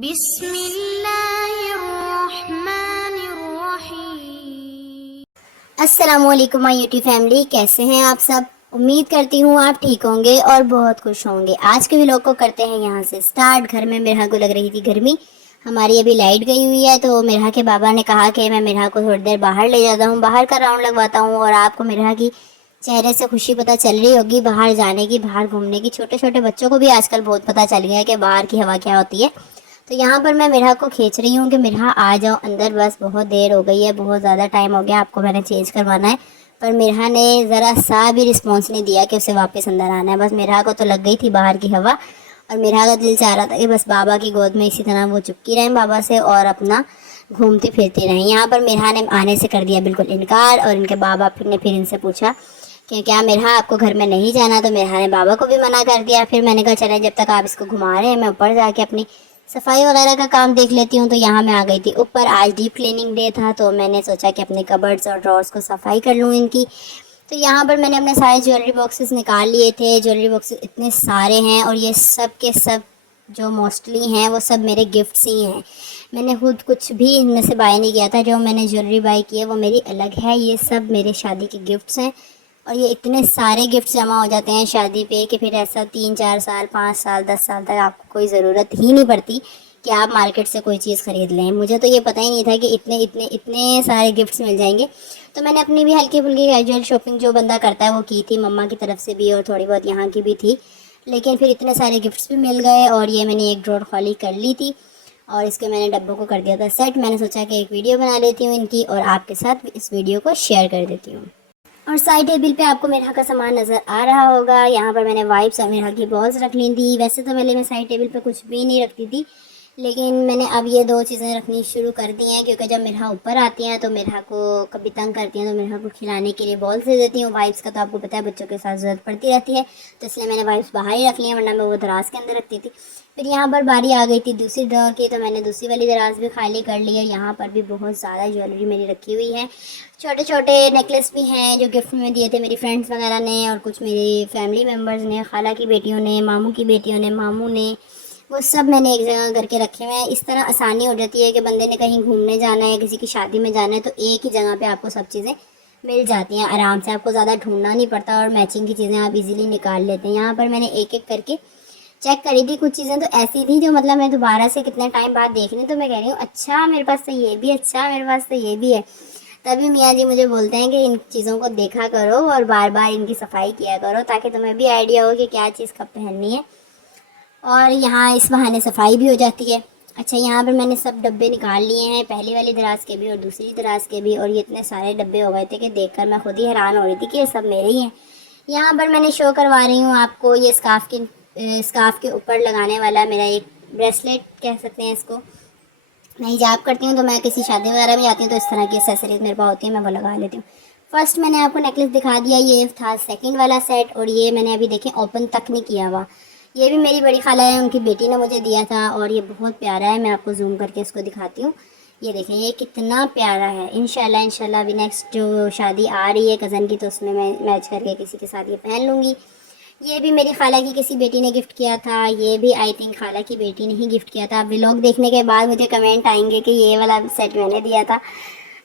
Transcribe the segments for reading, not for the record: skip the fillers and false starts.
बिस्मिल्लाहिर्रहमानिर्रहीम। अस्सलामुअलैकुम my YouTube family, कैसे हैं आप सब। उम्मीद करती हूँ आप ठीक होंगे और बहुत खुश होंगे। आज के व्लॉग को करते हैं यहाँ से स्टार्ट। घर में मिरहा को लग रही थी गर्मी। हमारी अभी लाइट गई हुई है तो मिरहा के बाबा ने कहा कि मैं मिरहा को थोड़ी देर बाहर ले जाता हूँ, बाहर का राउंड लगवाता हूँ। और आपको मिरहा की चेहरे से खुशी पता चल रही होगी बाहर जाने की, बाहर घूमने की। छोटे छोटे बच्चों को भी आजकल बहुत पता चल गया है कि बाहर की हवा क्या होती है। तो यहाँ पर मैं मिरहा को खींच रही हूँ कि मिरहा आ जाओ अंदर, बस बहुत देर हो गई है, बहुत ज़्यादा टाइम हो गया, आपको मैंने चेंज करवाना है। पर मिरहा ने ज़रा सा भी रिस्पॉन्स नहीं दिया कि उसे वापस अंदर आना है। बस मिरहा को तो लग गई थी बाहर की हवा और मिरहा का दिल चाह रहा था कि बस बाबा की गोद में इसी तरह वो चिपकी रहें बाबा से और अपना घूमती फिरती रहें। यहाँ पर मिरहा ने आने से कर दिया बिल्कुल इनकार और इनके बाबा ने फिर इनसे पूछा कि क्या मिरहा आपको घर में नहीं जाना। तो मिरहा ने बाबा को भी मना कर दिया। फिर मैंने कहा चले जब तक आप इसको घुमा रहे हैं मैं ऊपर जाके अपनी सफाई वगैरह का काम देख लेती हूँ। तो यहाँ मैं आ गई थी ऊपर। आज डीप क्लीनिंग डे था तो मैंने सोचा कि अपने कबर्ड्स और ड्रॉर्स को सफाई कर लूँ इनकी। तो यहाँ पर मैंने अपने सारे ज्वेलरी बॉक्सेस निकाल लिए थे। ज्वेलरी बॉक्सेस इतने सारे हैं और ये सब के सब जो मोस्टली हैं वो सब मेरे गिफ्ट्स ही हैं। मैंने खुद कुछ भी इनमें से बाय नहीं किया था। जो मैंने ज्वेलरी बाय की है वो मेरी अलग है। ये सब मेरे शादी के गिफ्ट्स हैं और ये इतने सारे गिफ्ट जमा हो जाते हैं शादी पे कि फिर ऐसा 3-4 साल 5 साल 10 साल तक आपको कोई ज़रूरत ही नहीं पड़ती कि आप मार्केट से कोई चीज़ ख़रीद लें। मुझे तो ये पता ही नहीं था कि इतने इतने इतने सारे गिफ्ट्स मिल जाएंगे। तो मैंने अपनी भी हल्की फुल्की कैजुअल शॉपिंग जो बंदा करता है वो की थी, मम्मा की तरफ से भी और थोड़ी बहुत यहाँ की भी थी। लेकिन फिर इतने सारे गिफ्ट्स भी मिल गए और ये मैंने एक ड्रॉर खाली कर ली थी और इसके मैंने डब्बों को कर दिया था सेट। मैंने सोचा कि एक वीडियो बना लेती हूँ इनकी और आपके साथ इस वीडियो को शेयर कर देती हूँ। और साइड टेबल पे आपको मिरहा का सामान नज़र आ रहा होगा। यहाँ पर मैंने वाइप्स और मिरहा की बॉल्स रख ली थी। वैसे तो पहले मैं साइड टेबल पे कुछ भी नहीं रखती थी लेकिन मैंने अब ये दो चीज़ें रखनी शुरू कर दी हैं क्योंकि जब मिरहा ऊपर आती हैं तो मिरहा को कभी तंग करती हैं तो मिरहा को खिलाने के लिए बॉल्स दे देती हूँ। वाइप्स का तो आपको पता है बच्चों के साथ ज़रूरत पड़ती रहती है तो इसलिए मैंने वाइप्स बाहर ही रख ली हैं, वरना मैं वो दराज के अंदर रखती थी। फिर यहाँ पर बारी आ गई थी दूसरी ड्रॉर की तो मैंने दूसरी वाली दराज भी खाली कर ली है। यहाँ पर भी बहुत ज़्यादा ज्वेलरी मेरी रखी हुई है। छोटे छोटे नेकलेस भी हैं जो गिफ्ट में दिए थे मेरी फ्रेंड्स वगैरह ने और कुछ मेरी फैमिली मेम्बर्स ने, खाला की बेटियों ने, मामू की बेटियों ने, मामू ने, वो सब मैंने एक जगह करके रखे हुए हैं। इस तरह आसानी हो जाती है कि बंदे ने कहीं घूमने जाना है, किसी की शादी में जाना है तो एक ही जगह पे आपको सब चीज़ें मिल जाती हैं आराम से। आपको ज़्यादा ढूंढना नहीं पड़ता और मैचिंग की चीज़ें आप इजीली निकाल लेते हैं। यहाँ पर मैंने एक एक करके चेक करी थी। कुछ चीज़ें तो ऐसी थी जो मतलब मैं दोबारा से कितने टाइम बाद देख रही हूँ तो मैं कह रही हूँ अच्छा मेरे पास तो ये भी, अच्छा मेरे पास तो ये भी है। तभी मियाँ जी मुझे बोलते हैं कि इन चीज़ों को देखा करो और बार बार इनकी सफाई किया करो ताकि तुम्हें भी आइडिया हो कि क्या चीज़ कब पहननी है और यहाँ इस बहाने सफाई भी हो जाती है। अच्छा, यहाँ पर मैंने सब डब्बे निकाल लिए हैं, पहली वाली दराज के भी और दूसरी दराज के भी। और ये इतने सारे डब्बे हो गए थे कि देखकर मैं खुद ही हैरान हो रही थी कि ये सब मेरे ही हैं। यहाँ पर मैंने शो करवा रही हूँ आपको ये स्कार्फ के ऊपर लगाने वाला मेरा एक ब्रेसलेट कह सकते हैं इसको। मैं हिजाब करती हूँ तो मैं किसी शादी वगैरह में जाती हूँ तो इस तरह की एक्सेसरीज मेरे पास होती है, मैं वो लगा लेती हूँ। फर्स्ट मैंने आपको नेकलेस दिखा दिया, ये था सेकंड वाला सेट। और ये मैंने अभी देखें ओपन तक नहीं किया हुआ। ये भी मेरी बड़ी खाला है, उनकी बेटी ने मुझे दिया था और ये बहुत प्यारा है। मैं आपको जूम करके इसको दिखाती हूँ। ये देखें ये कितना प्यारा है। इंशाल्लाह इंशाल्लाह अभी नेक्स्ट जो शादी आ रही है कज़न की तो उसमें मैं मैच करके किसी के साथ ये पहन लूँगी। ये भी मेरी खाला की किसी बेटी ने गिफ्ट किया था। ये भी आई थिंक खाला की बेटी ने ही गिफ्ट किया था। व्लॉग देखने के बाद मुझे कमेंट आएंगे कि ये वाला सेट मैंने दिया था,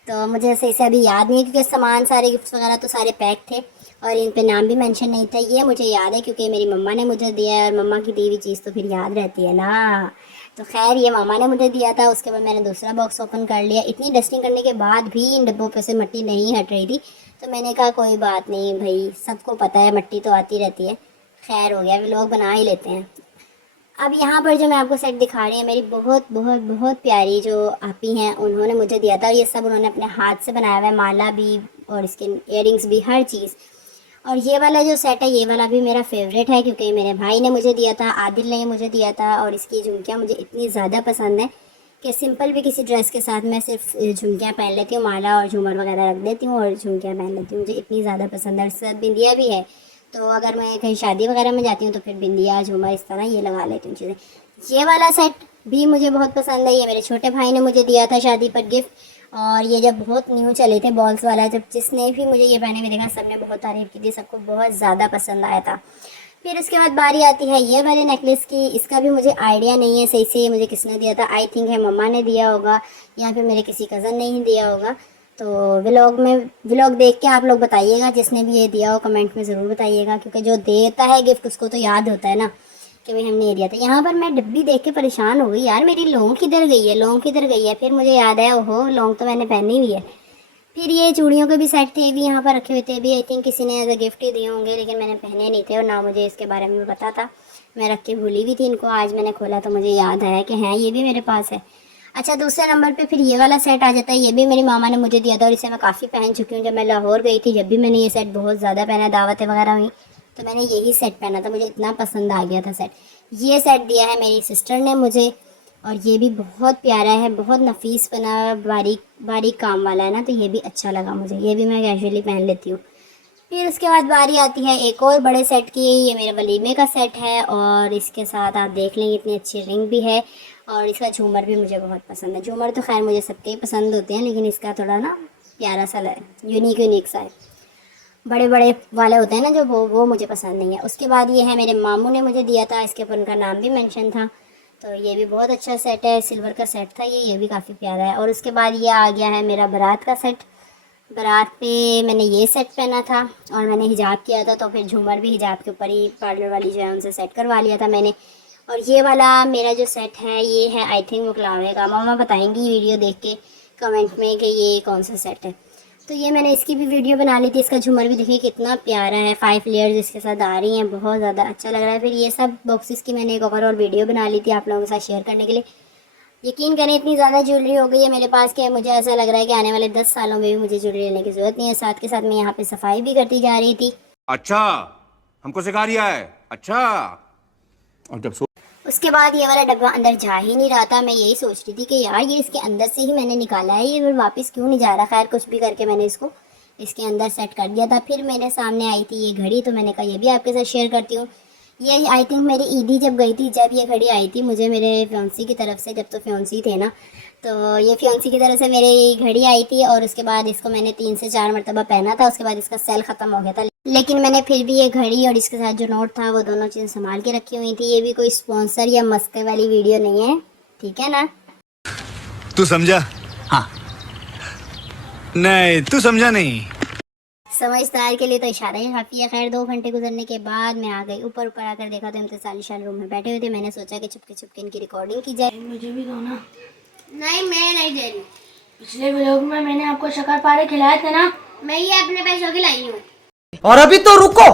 तो मुझे सही से अभी याद नहीं है क्योंकि सामान सारे गिफ्ट्स वगैरह तो सारे पैक थे और इन पे नाम भी मेंशन नहीं था। ये मुझे याद है क्योंकि मेरी मम्मा ने मुझे दिया है और मम्मा की दी हुई चीज़ तो फिर याद रहती है ना। तो खैर ये मम्मा ने मुझे दिया था। उसके बाद मैंने दूसरा बॉक्स ओपन कर लिया। इतनी डस्टिंग करने के बाद भी इन डब्बों पे से मिट्टी नहीं हट रही थी तो मैंने कहा कोई बात नहीं भाई, सबको पता है मिट्टी तो आती रहती है, खैर हो गया, लोग बना ही लेते हैं। अब यहाँ पर जो मैं आपको सेट दिखा रही हूँ मेरी बहुत बहुत बहुत प्यारी जो आपी हैं उन्होंने मुझे दिया था और ये सब उन्होंने अपने हाथ से बनाया हुआ है, माला भी और इसके इयररिंग्स भी, हर चीज़। और ये वाला जो सेट है ये वाला भी मेरा फेवरेट है क्योंकि मेरे भाई ने मुझे दिया था, आदिल ने मुझे दिया था। और इसकी झुमकियाँ मुझे इतनी ज़्यादा पसंद है कि सिंपल भी किसी ड्रेस के साथ मैं सिर्फ झुमकियाँ पहन लेती हूँ, माला और झूमर वगैरह रख देती हूँ और झुमकियाँ पहन लेती हूँ। मुझे इतनी ज़्यादा पसंद है। और बिंदिया भी है तो अगर मैं कहीं शादी वगैरह में जाती हूँ तो फिर बिंदिया झूमर इस तरह ये लगा लेती हूँ चीज़ें। ये वाला सेट भी मुझे बहुत पसंद है। ये मेरे छोटे भाई ने मुझे दिया था शादी पर गिफ्ट और ये जब बहुत न्यू चले थे बॉल्स वाला, जब जिसने भी मुझे ये पहने में देखा सबने बहुत तारीफ़ की थी, सबको बहुत ज़्यादा पसंद आया था। फिर उसके बाद बारी आती है ये वाले नेकलेस की। इसका भी मुझे आइडिया नहीं है सही से ये मुझे किसने दिया था। आई थिंक है मम्मा ने दिया होगा या फिर मेरे किसी कज़न ने ही दिया होगा। तो व्लॉग देख के आप लोग बताइएगा, जिसने भी ये दिया हो कमेंट में ज़रूर बताइएगा, क्योंकि जो देता है गिफ्ट उसको तो याद होता है ना कि भाई हमने ये दिया था। यहाँ पर मैं डिब्बी देख के परेशान हो गई, यार मेरी लौंग किधर गई है, लौंग किधर गई है। फिर मुझे याद आया, ओहो लौंग तो मैंने पहनी हुई है। फिर ये चूड़ियों के भी सेट थे, भी यहाँ पर रखे हुए थे, भी आई थिंक किसी ने एज अ गिफ्ट ही दिए होंगे, लेकिन मैंने पहने नहीं थे और ना मुझे इसके बारे में पता था। मैं रख के भूली भी थी इनको। आज मैंने खोला तो मुझे याद आया कि हाँ ये भी मेरे पास है। अच्छा, दूसरे नंबर पे फिर ये वाला सेट आ जाता है। ये भी मेरी मामा ने मुझे दिया था और इसे मैं काफ़ी पहन चुकी हूँ। जब मैं लाहौर गई थी जब भी मैंने ये सेट बहुत ज़्यादा पहना, दावतें वगैरह हुई तो मैंने यही सेट पहना था, मुझे इतना पसंद आ गया था सेट। ये सेट दिया है मेरी सिस्टर ने मुझे और ये भी बहुत प्यारा है, बहुत नफीस बना, बारीक बारीक काम वाला है ना, तो ये भी अच्छा लगा मुझे। ये भी मैं कैजुअली पहन लेती हूँ। फिर उसके बाद बारी आती है एक और बड़े सेट की। ये मेरे वलीमे का सेट है और इसके साथ आप देख लेंगे इतनी अच्छी रिंग भी है और इसका झूमर भी मुझे बहुत पसंद है। झूमर तो खैर मुझे सबके ही पसंद होते हैं, लेकिन इसका थोड़ा ना प्यारा सा है, यूनिक सा है। बड़े बड़े वाले होते हैं ना जो, वो मुझे पसंद नहीं है। उसके बाद ये है मेरे मामू ने मुझे दिया था, इसके ऊपर उनका नाम भी मेंशन था। तो ये भी बहुत अच्छा सेट है, सिल्वर का सेट था ये भी काफ़ी प्यारा है। और उसके बाद ये आ गया है मेरा बारात का सेट। बारात पे मैंने ये सेट पहना था और मैंने हिजाब किया था, तो फिर झूमर भी हिजाब के ऊपर ही पार्लर वाली जो है उनसे सेट करवा लिया था मैंने। और ये वाला मेरा जो सेट है ये है आई थिंक मुकलावे का। मामा बताएंगी वीडियो देख के कमेंट में कि ये कौन सा सेट है। तो ये मैंने इसकी भी वीडियो बना ली थी। इसका झूमर भी देखिए कितना प्यारा है, 5 लेयर्स इसके साथ आ रही हैं, बहुत ज़्यादा अच्छा लग रहा है। फिर ये सब बॉक्सेस की मैंने एक और वीडियो बना ली थी आप लोगों के साथ शेयर करने के लिए। यकीन करें इतनी ज़्यादा ज्वेलरी हो गई है मेरे पास कि मुझे ऐसा लग रहा है कि आने वाले 10 सालों में भी मुझे ज्वेलरी लेने की ज़रूरत नहीं है। साथ के साथ मैं यहाँ पे सफाई भी करती जा रही थी। अच्छा, हमको सिखा रिया है। अच्छा, और जब उसके बाद ये वाला डब्बा अंदर जा ही नहीं रहा था। मैं यही सोच रही थी कि यार ये इसके अंदर से ही मैंने निकाला है, ये वापस क्यों नहीं जा रहा। खैर कुछ भी करके मैंने इसको इसके अंदर सेट कर दिया था। फिर मेरे सामने आई थी ये घड़ी, तो मैंने कहा ये भी आपके साथ शेयर करती हूँ। ये आई थिंक मेरी ईदी जब गई थी, जब ये घड़ी आई थी मुझे मेरे फ्योंसी की तरफ से, जब तो फ्योंसी थे ना, तो ये फ्योंसी की तरफ से मेरी घड़ी आई थी। और उसके बाद इसको मैंने 3 से 4 मरतबा पहना था। उसके बाद इसका सेल ख़त्म हो गया था, लेकिन मैंने फिर भी ये घड़ी और इसके साथ जो नोट था वो दोनों चीज़ें संभाल के रखी हुई थी। ये भी कोई स्पॉन्सर या मस्के वाली वीडियो नहीं है, ठीक है ना। तू समझा? हाँ। नहीं, तू समझा नहीं। समझदार के लिए तो इशारा ही काफ़ी है। खैर 2 घंटे गुजरने के बाद मैं आ गई ऊपर। ऊपर आकर देखा तो इम्तिसाल शाल रूम में बैठे हुए थे। मैंने सोचा कि चुपके चुपके इनकी रिकॉर्डिंग की जाए। मुझे भी दो ना। नहीं, मैं नहीं दे रही। पिछले व्लॉग में मैंने आपको शक्करपारे खिलाए थे ना, मैं ये अपने पैसों की लाई हूँ। और अभी तो रुको,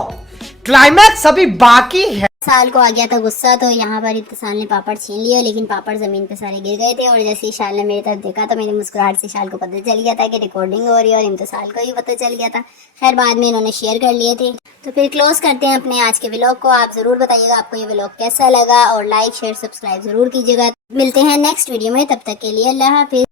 क्लाइमैक्स अभी बाकी है। साल को आ गया था गुस्सा, तो यहाँ पर इत्तिसाल ने पापड़ छीन लिया, लेकिन पापड़ ज़मीन पे सारे गिर गए थे। और जैसे ही शाल ने मेरी तरफ देखा तो मेरी मुस्कुराहट से शाल को पता चल गया था कि रिकॉर्डिंग हो रही है, और इम्तिसाल को भी पता चल गया था। खैर बाद में इन्होंने शेयर कर लिए थे। तो फिर क्लोज करते हैं अपने आज के व्लॉग को। आप ज़रूर बताइएगा आपको ये व्लॉग कैसा लगा और लाइक शेयर सब्सक्राइब ज़रूर कीजिएगा। मिलते हैं नेक्स्ट वीडियो में, तब तक के लिए अल्लाह हाफिज़।